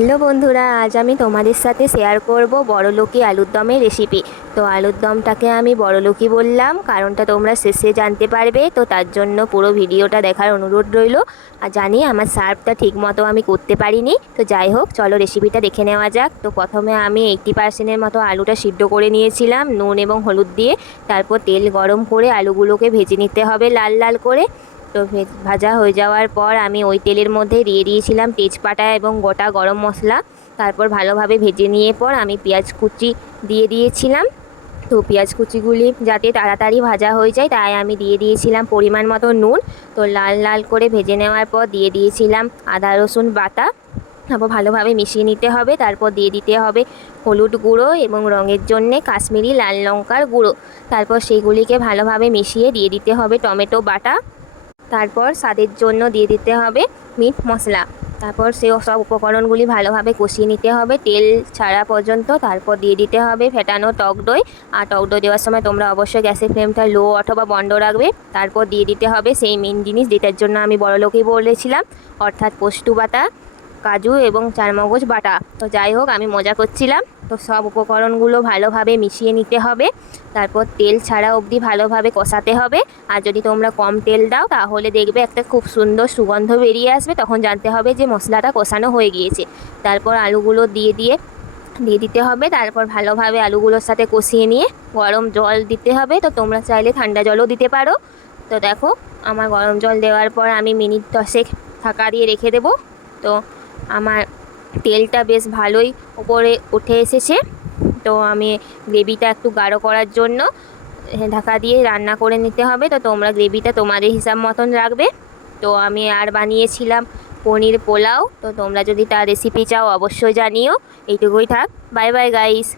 Hello বন্ধুরা, আজ আমি তোমাদের সাথে শেয়ার করব বড়লোকি আলুর দমের রেসিপি তো আলুর দমটাকে আমি বড়লোকি বললাম, কারণটা তোমরা শেষে জানতে পারবে। তো তার জন্য পুরো ভিডিওটা দেখার অনুরোধ রইল। আর জানি আমার সার্ভটা ঠিক মতো আমি করতে পারিনি। তো যাই হোক, চলো রেসিপিটা দেখে নেওয়া যাক। তো প্রথমে আমি এইটটি পার্সেন্টের মতো আলুটা সিদ্ধ করে নিয়েছিলাম, নুন এবং হলুদ দিয়ে। তারপর তেল গরম করে আলুগুলোকে ভেজে নিতে হবে লাল লাল করে। তো ভাজা হয়ে যাওয়ার পর আমি ওই তেলের মধ্যে দিয়ে দিয়েছিলাম তেজপাতা এবং গোটা গরম মশলা। তারপর ভালোভাবে ভেজে নিয়ে পর আমি পেঁয়াজ কুচি দিয়ে দিয়েছিলাম। তো পেঁয়াজ কুচিগুলি যাতে তাড়াতাড়ি ভাজা হয়ে যায়, তাই আমি দিয়ে দিয়েছিলাম পরিমাণ মতো নুন। তো লাল লাল করে ভেজে নেওয়ার পর দিয়ে দিয়েছিলাম আদা, রসুন, বাটা। তারপর ভালোভাবে মিশিয়ে নিতে হবে। তারপর দিয়ে দিতে হবে হলুদ গুঁড়ো এবং রঙের জন্যে কাশ্মীরি লাল লঙ্কার গুঁড়ো। তারপর সেইগুলিকে ভালোভাবে মিশিয়ে দিয়ে দিতে হবে টমেটো বাটা। তারপর স্বাদের জন্য দিয়ে দিতে হবে মিট মশলা। তারপর সে সব উপকরণগুলি ভালোভাবে কষিয়ে নিতে হবে। তেল ছাড়া পর্যন্ত তারপর দিয়ে দিতে হবে ফেটানো টক দই। আর টক দই দেওয়ার সময় তোমরা অবশ্যই গ্যাসের ফ্লেমটা লো অথবা বন্ধ রাখবে। তারপর দিয়ে দিতে হবে সেই মেন জিনিস যেটার জন্য আমি বড় লোকেই বলেছিলাম, অর্থাৎ পোস্তু বাটা কাজু এবং চারমগজ বাটা। তো যাই হোক, আমি মজা করছিলাম। তো সব উপকরণগুলো ভালোভাবে মিশিয়ে নিতে হবে। তারপর তেল ছাড়া অবধি ভালোভাবে কষাতে হবে। আর যদি তোমরা কম তেল দাও, তাহলে দেখবে একটা খুব সুন্দর সুগন্ধ বেরিয়ে আসবে। তখন জানতে হবে যে মশলাটা কষানো হয়ে গিয়েছে। তারপর আলুগুলো দিয়ে দিয়ে দিয়ে দিতে হবে। তারপর ভালোভাবে আলুগুলোর সাথে কষিয়ে নিয়ে গরম জল দিতে হবে। তো তোমরা চাইলে ঠান্ডা জলও দিতে পারো। তো দেখো, আমার গরম জল দেওয়ার পর আমি মিনিট দশেক থাকা দিয়ে রেখে দেবো। তো আমার তেলটা বেশ ভালোই উপরে উঠে এসেছে। তো আমি গ্রেভিটা একটু গাঢ় করার জন্য ঢাকা দিয়ে রান্না করে নিতে হবে। তো তোমরা গ্রেভিটা তোমাদের হিসাব মতন রাখবে। তো আমি আর বানিয়েছিলাম পনির পোলাও। তো তোমরা যদি তার রেসিপি চাও অবশ্যই জানিও। এইটুকুই থাক। Bye bye guys